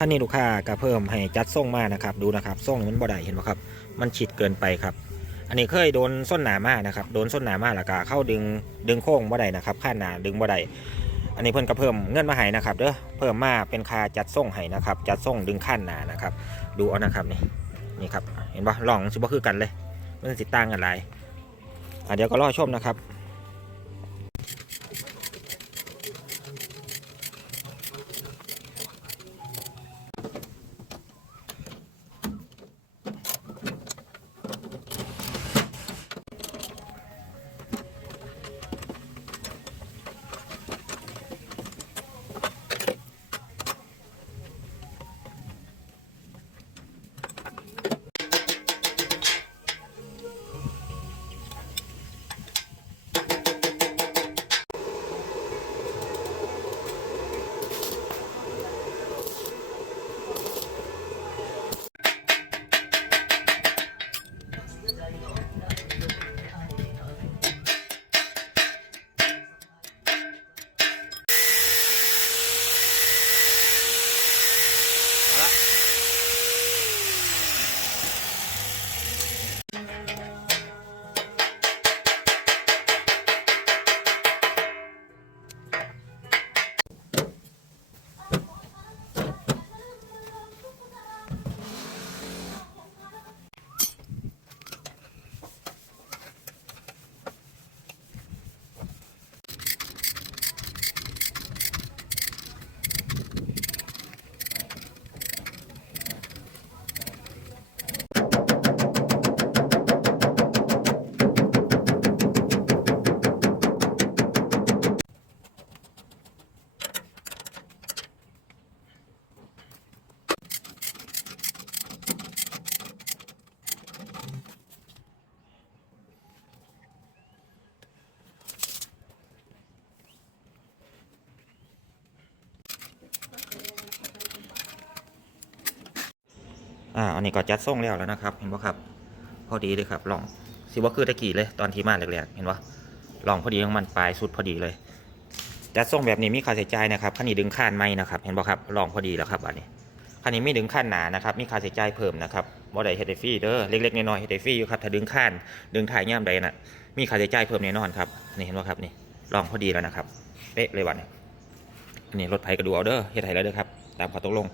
ท่านนี้ลูกค้าก็เพิ่มให้จัดส่งมานะครับ ดูนะครับส่งมันบ่ได้เห็นไหมครับ มันฉิดเกินไปครับ อันนี้เคยโดนส้นหนามานะครับ โดนส้นหนามาแล้วก็เข้าดึงดึงโค้งบ่ได้นะครับค่าหนาดึงบ่ได้อันนี้เพิ่นก็เพิ่มเงินมาให้นะครับเด้อเพิ่มมาเป็นค่าจัดส่งให้นะครับ จัดส่งดึงขั้นหนานะครับ ดูเอานะครับนี่นี่ครับเห็นปะลองสิบ่คือกันเลยมันสิต่างกันหลายอะเดี๋ยวก็รอชมนะครับ อ่าอันนี้ก็จัดส่งแล้วแล้วนะครับ เห็นปะครับ พอดีเลยครับลองสิว่าคือตะกี้เลยตอนที่มาแรกๆเห็นปะลองพอดีของมันปลายสุดพอดีเลย จัดส่งแบบนี้มีค่าใช้จ่ายนะครับคันนี้ดึงข้านไหมนะครับ เห็นปะครับลองพอดีแล้วครับอันนี้คันนี้ไม่ดึงข้านหนานะครับ มีค่าใช้จ่ายเพิ่มนะครับบ่ได้เฮดฟรีเด้อ เล็กๆน้อยๆเฮดฟรีอยู่ครับ ถ้าดึงข้านดึงถ่ายย่ามใดน่ะ มีค่าใช้จ่ายเพิ่มแน่นอนครับ นี่เห็นปะครับนี่ ลองพอดีแล้วนะครับ เป๊ะเลยวันนี้อันนี้รถไถกระดูเอาเด้อเฮดไถแล้วเด้อครับ ตามข้อตกลง